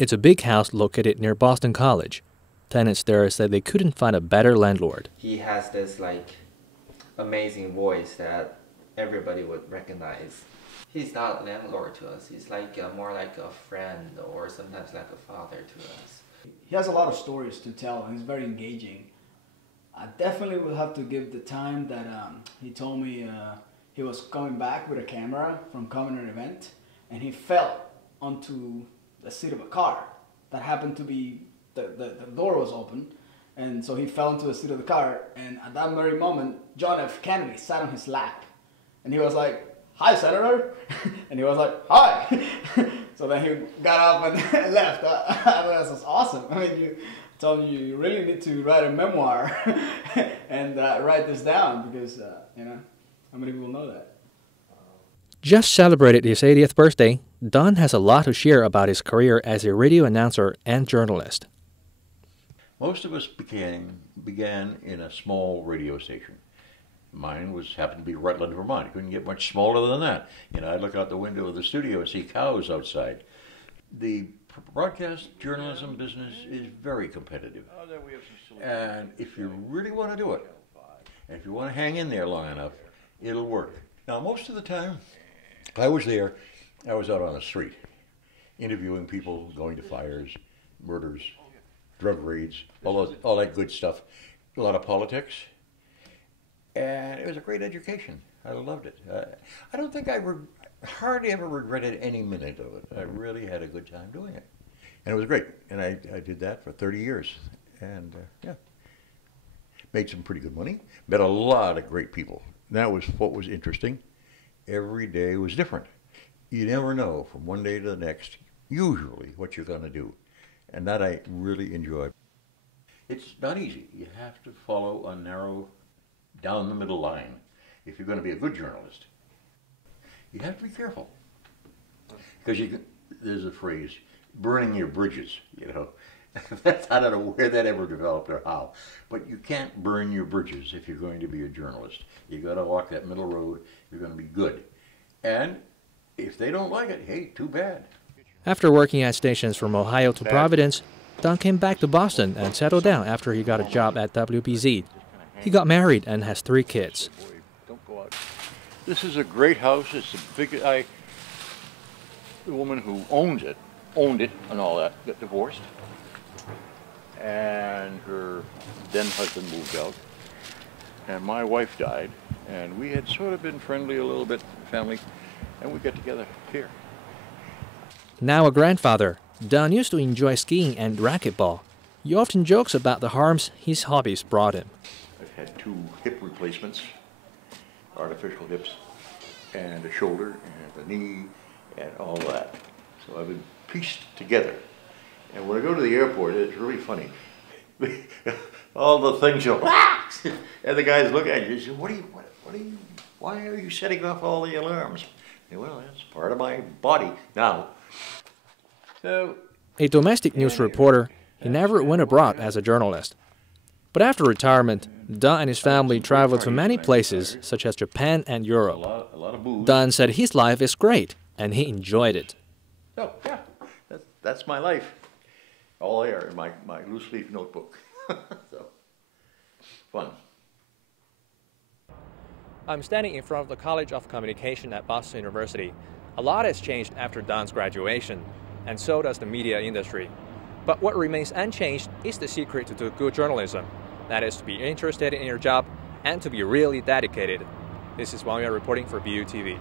It's a big house located near Boston College. Tenants there said they couldn't find a better landlord. He has this amazing voice that everybody would recognize. He's not a landlord to us. He's more like a friend or sometimes like a father to us. He has a lot of stories to tell and he's very engaging. I definitely will have to give the time that he told me he was coming back with a camera from covering an event and he fell onto the seat of a car that happened to be, the door was open, and so he fell into the seat of the car, and at that very moment John F. Kennedy sat on his lap and he was like, "Hi, Senator," and he was like, "Hi." So then he got up and left. I thought this was awesome. I mean, you told me you really need to write a memoir and write this down because, you know, how many people know that? Just celebrated his 80th birthday. Don has a lot to share about his career as a radio announcer and journalist. Most of us began in a small radio station. Mine happened to be Rutland, Vermont. It couldn't get much smaller than that. You know, I'd look out the window of the studio and see cows outside. The broadcast journalism business is very competitive. And if you really want to do it, and if you want to hang in there long enough, it'll work. Now, most of the time I was there, I was out on the street, interviewing people, going to fires, murders, drug raids, all that good stuff. A lot of politics. And it was a great education. I loved it. I don't think I hardly ever regretted any minute of it. I really had a good time doing it. And it was great. And I did that for 30 years. And yeah, made some pretty good money. Met a lot of great people. That was what was interesting. Every day was different. You never know from one day to the next, usually, what you're going to do. And that I really enjoyed. It's not easy. You have to follow a narrow, down the middle line if you're going to be a good journalist. You have to be careful. Because there's a phrase, burning your bridges, you know. I don't know where that ever developed or how. But you can't burn your bridges if you're going to be a journalist. You've got to walk that middle road. You're going to be good. And if they don't like it, hey, too bad. After working at stations from Ohio to Providence, Don came back to Boston and settled down after he got a job at WPZ. He got married and has 3 kids. This is a great house. It's a big. The woman who owned it and all that, got divorced. And her then husband moved out. And my wife died. And we had sort of been friendly a little bit, family. And we got together here. Now a grandfather, Don used to enjoy skiing and racquetball. He often jokes about the harms his hobbies brought him. I've had 2 hip replacements, artificial hips, and a shoulder, and a knee, and all that. So I've been pieced together. And when I go to the airport, it's really funny. All the things you know, and the guys look at you and say, why are you setting off all the alarms? I say, well, that's part of my body now. So, a domestic news reporter, he never went abroad as a journalist. But after retirement, Don and his family traveled to many places, such as Japan and Europe. A lot of booze. Don said his life is great, and he enjoyed it. So, yeah, that's my life. All there in my loose leaf notebook. So, fun. I'm standing in front of the College of Communication at Boston University. A lot has changed after Don's graduation, and so does the media industry. But what remains unchanged is the secret to do good journalism. That is to be interested in your job and to be really dedicated. This is Yuan Wang reporting for BUTV.